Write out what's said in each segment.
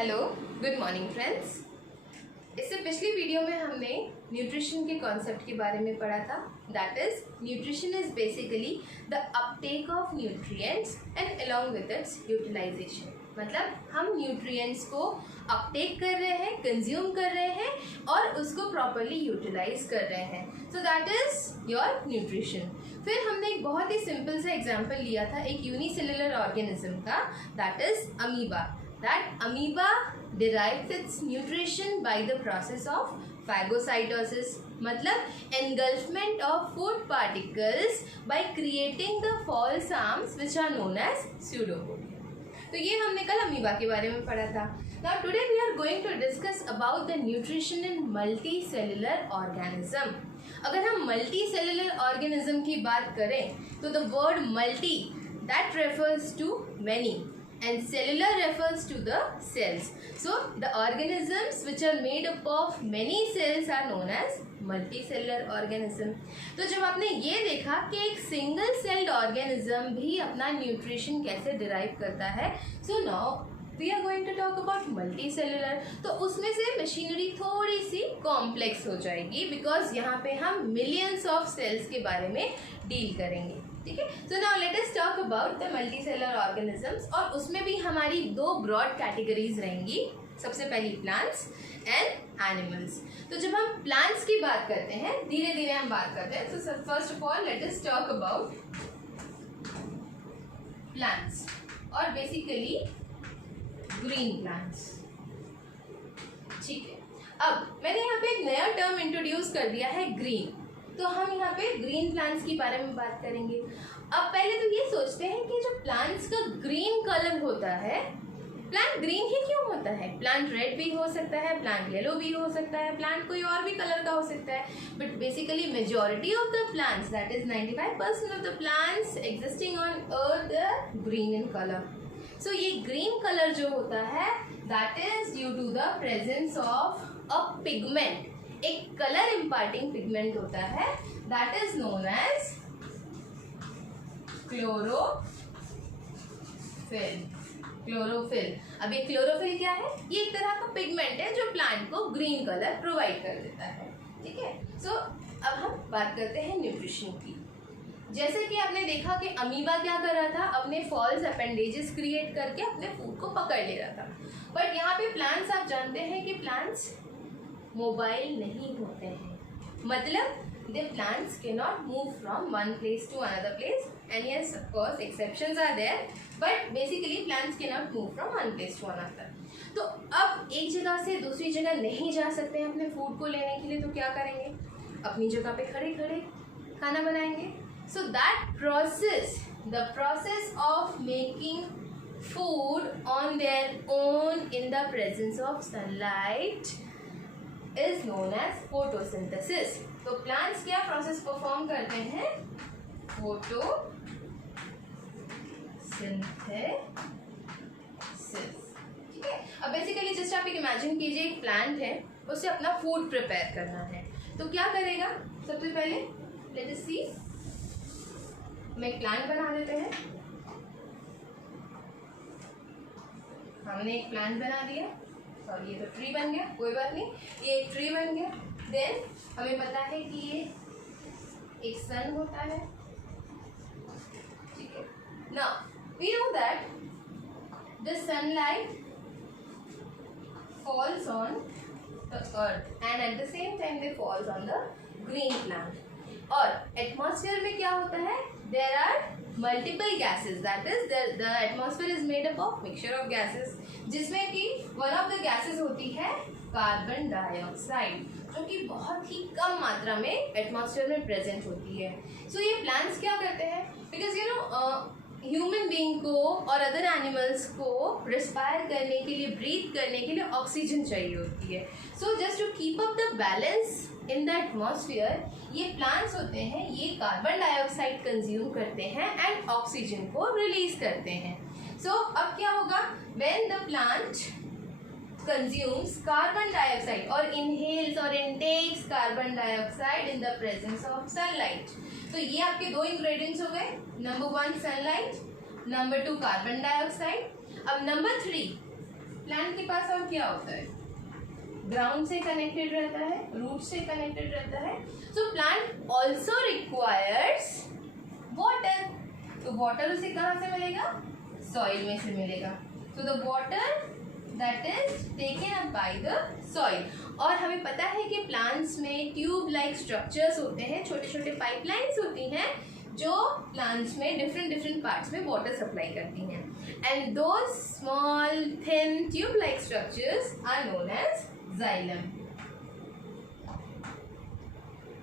Hello, good morning friends. इससे पिछली video में हमने न्यूट्रिशन के कॉन्सेप्ट के बारे में पढ़ा था। That is nutrition is basically the uptake of nutrients and along with its utilization. मतलब हम न्यूट्रिएंट्स को अपटेक कर रहे हैं, कंज्यूम कर रहे हैं और उसको प्रॉपरली यूटिलाइज कर रहे हैं। So that is your nutrition. फिर हमने एक बहुत ही सिंपल सा एग्जाम्पल लिया था एक यूनिसेलुलर ऑर्गेनिज्म का, that is amoeba. That amoeba derives its nutrition by the process of phagocytosis, मतलब engulfment of food particles by creating the false arms which are known as pseudopodia. तो ये हमने कल अमीबा के बारे में पढ़ा था। Now today we are going to discuss about the nutrition in multicellular organism. अगर हम multicellular organism की बात करें तो the word multi that refers to many and cellular refers to the cells. So the organisms which are made up of many cells are known as multicellular organism. तो जब आपने ये देखा कि एक सिंगल सेल्ड ऑर्गेनिज्म भी अपना nutrition कैसे डिराइव करता है, so now we are going to talk about multicellular. तो उसमें से मशीनरी थोड़ी सी कॉम्प्लेक्स हो जाएगी बिकॉज यहाँ पे हम मिलियंस ऑफ सेल्स के बारे में डील करेंगे। ठीक है, so now let us talk about the multicellular organisms. और उसमें भी हमारी दो ब्रॉड कैटेगरीज रहेंगी। सबसे पहली प्लांट्स एंड एनिमल्स। तो जब हम प्लांट्स की बात करते हैं, धीरे धीरे हम बात करते हैं, तो first of all let us talk about plants और बेसिकली ग्रीन प्लांट्स। ठीक है, अब मैंने यहाँ पे एक नया टर्म इंट्रोड्यूस कर दिया है, ग्रीन। तो हम यहाँ पे ग्रीन प्लांट्स के बारे में बात करेंगे। अब पहले तो ये सोचते हैं कि जो प्लांट्स का ग्रीन कलर होता है, प्लांट ग्रीन ही क्यों होता है? प्लांट रेड भी हो सकता है, प्लांट येलो भी हो सकता है, प्लांट कोई और भी कलर का हो सकता है, but basically majority of the plants, that is 95% of the plants existing on earth are green in colour. So ये ग्रीन कलर जो होता है that is due to the presence of a pigment. एक colour imparting pigment होता है that is known as chlorophyll. Chlorophyll, अब ये chlorophyll क्या है? ये एक तरह का पिगमेंट है जो प्लांट को ग्रीन कलर प्रोवाइड कर देता है। ठीक है, सो अब हम बात करते हैं न्यूट्रिशन की। जैसे कि आपने देखा कि अमीबा क्या कर रहा था, अपने फॉल्स अपेंडेजेस क्रिएट करके अपने फूड को पकड़ ले रहा था। बट यहाँ पे प्लांट्स, आप जानते हैं कि प्लांट्स मोबाइल नहीं होते हैं, मतलब the plants cannot move from one place to another place, and yes of course exceptions are there, but basically plants cannot move from one place to another. तो अब एक जगह से दूसरी जगह नहीं जा सकते हैं अपने फूड को लेने के लिए, तो क्या करेंगे? अपनी जगह पे खड़े खड़े खाना बनाएंगे। So that process, the process of making food on their own in the presence of sunlight is known as photosynthesis. तो प्लांट्स क्या प्रोसेस परफॉर्म करते हैं? फोटोसिंथेसिस। ठीक है, अब बेसिकली जस्ट आप एक इमेजिन कीजिए, एक प्लांट है, उसे अपना फूड प्रिपेयर करना है, तो क्या करेगा? सबसे पहले लेट अस सी, हम एक प्लांट बना देते हैं। हमने एक प्लांट बना दिया और ये तो ट्री बन गया, कोई बात नहीं, ये एक ट्री बन गया। देन हमें पता है कि ये एक सन होता है। ठीक है, now we know that the sunlight falls on the earth and at the same time they falls on the green plant. और एटमॉस्फेयर में क्या होता है? there are multiple gases, that is the atmosphere is made up of mixture of gases, जिसमें कि one of the gases होती है carbon dioxide, जो कि बहुत ही कम मात्रा में एटमॉस्फेयर में प्रेजेंट होती है। सो ये प्लांट्स क्या करते हैं? Because you know human being को और अदर एनिमल्स को रिस्पायर करने के लिए, ब्रीथ करने के लिए ऑक्सीजन चाहिए होती है। So just to keep up the balance in the atmosphere, ये प्लांट्स होते हैं, ये कार्बन डाइऑक्साइड कंज्यूम करते हैं एंड ऑक्सीजन को रिलीज करते हैं। सो अब क्या होगा? When the plant consumes carbon dioxide or inhales or intakes carbon dioxide in the presence of sunlight. तो ये आपके दो ingredients हो गए, number 1 sunlight, number 2 carbon dioxide। अब नंबर 3 प्लांट के पास और क्या होता है? ग्राउंड से कनेक्टेड रहता है, रूट से कनेक्टेड रहता है. सो प्लांट ऑल्सो रिक्वायर्स वाटर. तो वाटर उसे कहाँ से मिलेगा? सॉइल में से मिलेगा. So the water that is taken up by the soil. और हमें पता है कि प्लांट्स में ट्यूब लाइक स्ट्रक्चर्स होते हैं, छोटे छोटे पाइपलाइंस होती हैं जो प्लांट्स में डिफरेंट पार्ट्स में वाटर सप्लाई करती हैं. And those small thin tube like structures are known as xylem.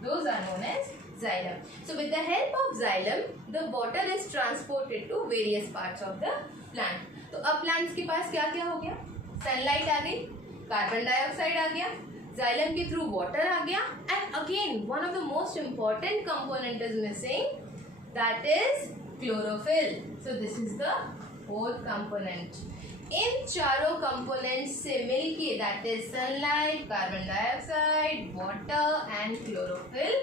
Those are known as xylem. So with the help of xylem, the water is transported to various parts of the plant. तो अब plants के पास क्या क्या हो गया? Sunlight आ गई, carbon dioxide आ गया, xylem के थ्रू वाटर आ गया, and again one of the most important component is missing, that is chlorophyll. So this is the fourth component. इन चारों कंपोनेंट्स से मिलके, that is sunlight, carbon dioxide, water and chlorophyll,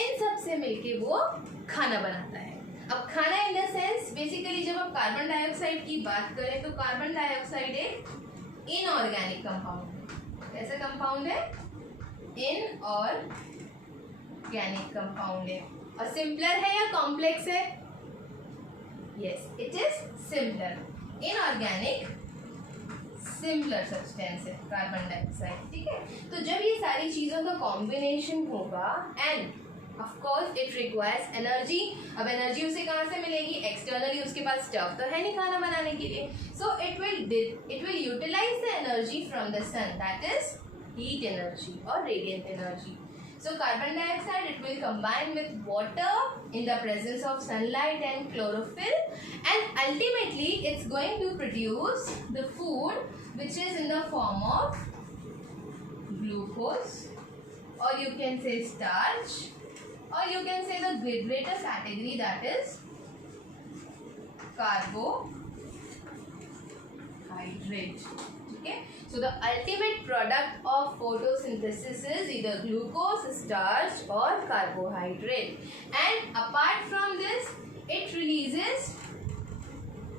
इन सब से मिलके वो खाना बनाता है. अब खाना इन द सेंस, बेसिकली जब हम कार्बन डाइऑक्साइड की बात करें तो कार्बन डाइऑक्साइड एक इनऑर्गेनिक कंपाउंड है. कैसा कंपाउंड है? इनऑर्गेनिक कंपाउंड है. और सिंपलर है या कॉम्प्लेक्स है? Yes, it is simpler. Inorganic similar substance है कार्बन डाइऑक्साइड. ठीक है. तो जब ये सारी चीजों का कॉम्बिनेशन होगा, end of course it requires energy. अब एनर्जी उसे कहाँ से मिलेगी? एक्सटर्नली उसके पास स्टफ तो है नहीं खाना बनाने के लिए. So it will utilise the energy from the sun, that is heat energy और radiant energy. So carbon dioxide, it will combine with water in the presence of sunlight and chlorophyll, and ultimately it's going to produce the food which is in the form of glucose, or you can say starch, or you can say the greater category, that is carbohydrate. Okay. So the ultimate product of photosynthesis is either glucose, starch or carbohydrate. And apart from this, it releases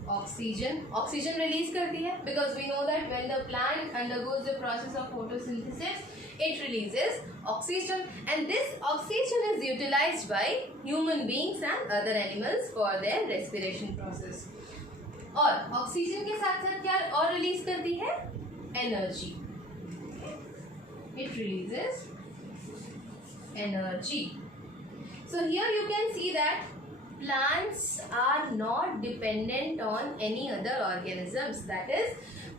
oxygen. Oxygen release करती है, because we know that when the plant undergoes the process of photosynthesis, it releases oxygen, and this oxygen is utilized by human beings and other animals for their respiration process. और oxygen के साथ साथ क्या और release करती है? Energy. It releases energy. So here you can see that plants are not dependent on any other organisms. That is,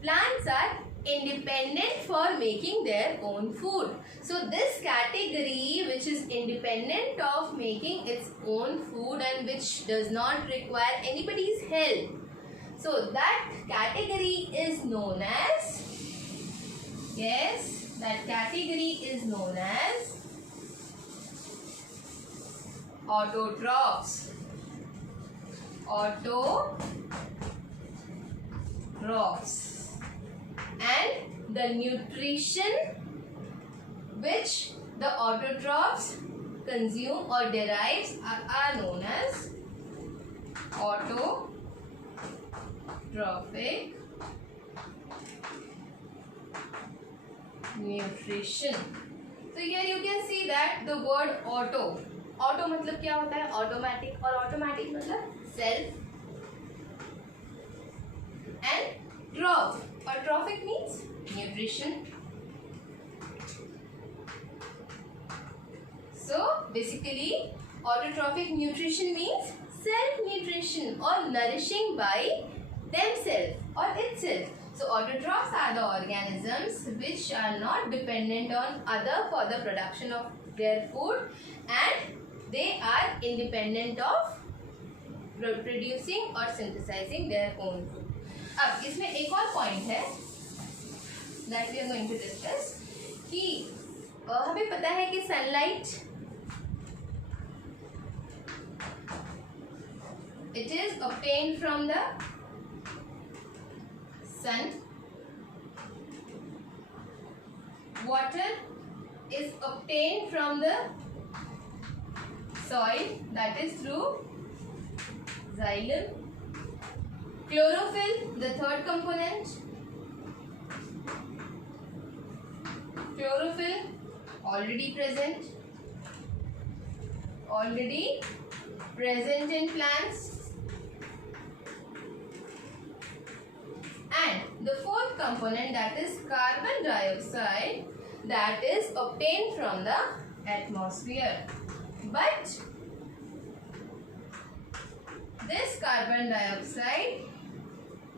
plants are independent for making their own food. So this category which is independent of making its own food and which does not require anybody's help, so that category is known as, yes, that category is known as autotrophs. Autotrophs. And the nutrition which the autotrophs consume or derives are known as autotrophic nutrition. So here you can see that the word auto मतलब क्या होता है? Automatic. और automatic मतलब self. And troph और trophic means nutrition. So basically autotrophic nutrition means self nutrition or nourishing by themselves or itself. So autotrophs are the organisms which are not dependent on other for the production of their food, and they are independent of producing or synthesizing their own food. अब इसमें एक और point है that we are going to discuss कि हमें पता है कि sunlight it is obtained from the sun. Water is obtained from the soil, that is through xylem. Chlorophyll, the third component, chlorophyll already present in plants. And the fourth component, that is carbon dioxide, that is obtained from the atmosphere. But this carbon dioxide,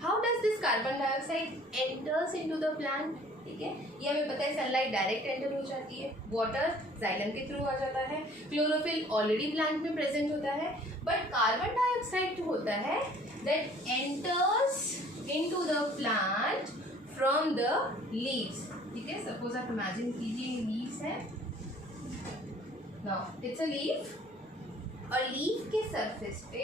how does this carbon dioxide enters into the plant? ठीक है, ये हमें पता है sunlight direct enter हो जाती है, water xylem के थ्रू आ जाता है, क्लोरोफिल ऑलरेडी प्लांट में प्रेजेंट होता है, बट कार्बन डाइऑक्साइड जो होता है that enters into the plant from the leaves. ठीक है, सपोज आप इमेजिन कीजिए लीव्स है, नाउ इट्स अ लीफ, और लीफ के सरफेस पे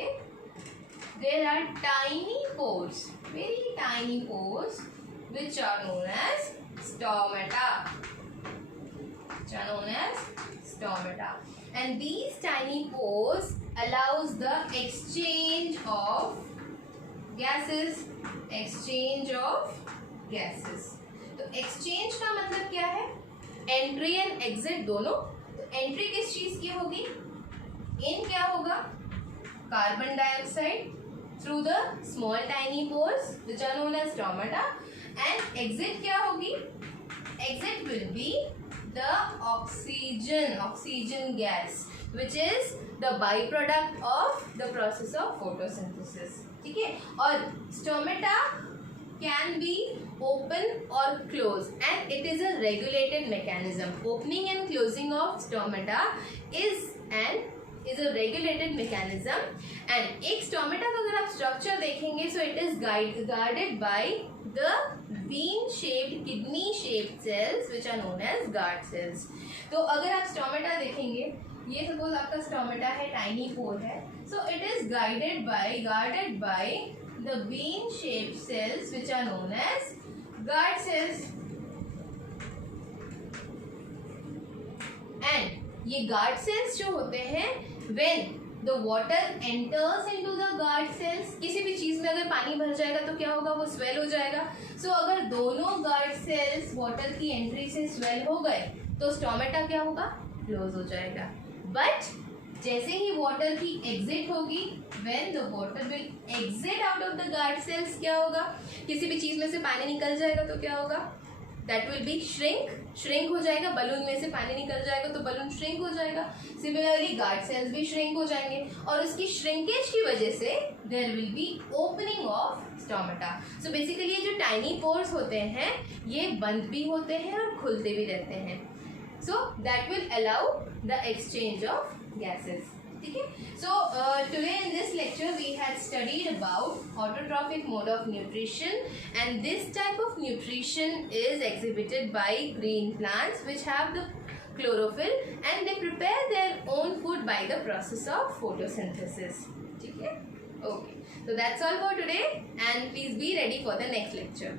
there are tiny pores, very tiny pores which are known as stomata, and these tiny pores allows the exchange of gases. तो exchange का मतलब क्या है? एंट्री एंड एग्जिट दोनों. तो एंट्री किस चीज की होगी? इन क्या होगा? Carbon dioxide through the small tiny pores which are known as stomata, and exit क्या होगी? Exit will be the oxygen gas which is the byproduct of the process of photosynthesis. ठीक है, और stomata can be open or closed, and it is a regulated mechanism. Opening and closing of stomata is a regulated mechanism. And एक stomata का अगर आप structure देखेंगे, so it is guarded by the bean shaped kidney shaped cells which are known as guard cells. तो अगर आप stomata देखेंगे, ये suppose आपका stomata है, tiny pore है, so it is guarded by the bean shaped cells which are known as guard cells. And ये guard cells जो होते हैं, when the water enters into the guard cells, किसी भी चीज में अगर पानी भर जाएगा तो क्या होगा? वो स्वेल हो जाएगा. सो अगर दोनों guard cells वाटर की एंट्री से स्वेल हो गए तो स्टोमेटा क्या होगा? क्लोज हो जाएगा. बट जैसे ही वाटर की एग्जिट होगी, when the water will exit out of the guard cells, क्या होगा? किसी भी चीज में से पानी निकल जाएगा तो क्या होगा? That will be shrink हो जाएगा. बलून में से पानी निकल जाएगा तो बलून shrink हो जाएगा. Similarly guard cells भी shrink हो जाएंगे, और उसकी shrinkage की वजह से there will be opening of stomata. So basically ये जो tiny pores होते हैं ये बंद भी होते हैं और खुलते भी रहते हैं. So that will allow the exchange of gases. ठीक है. So today in this lecture we had studied about autotrophic mode of nutrition, and this type of nutrition is exhibited by green plants which have the chlorophyll, and they prepare their own food by the process of photosynthesis. ठीक है. Okay. So that's all for today, and please be ready for the next lecture.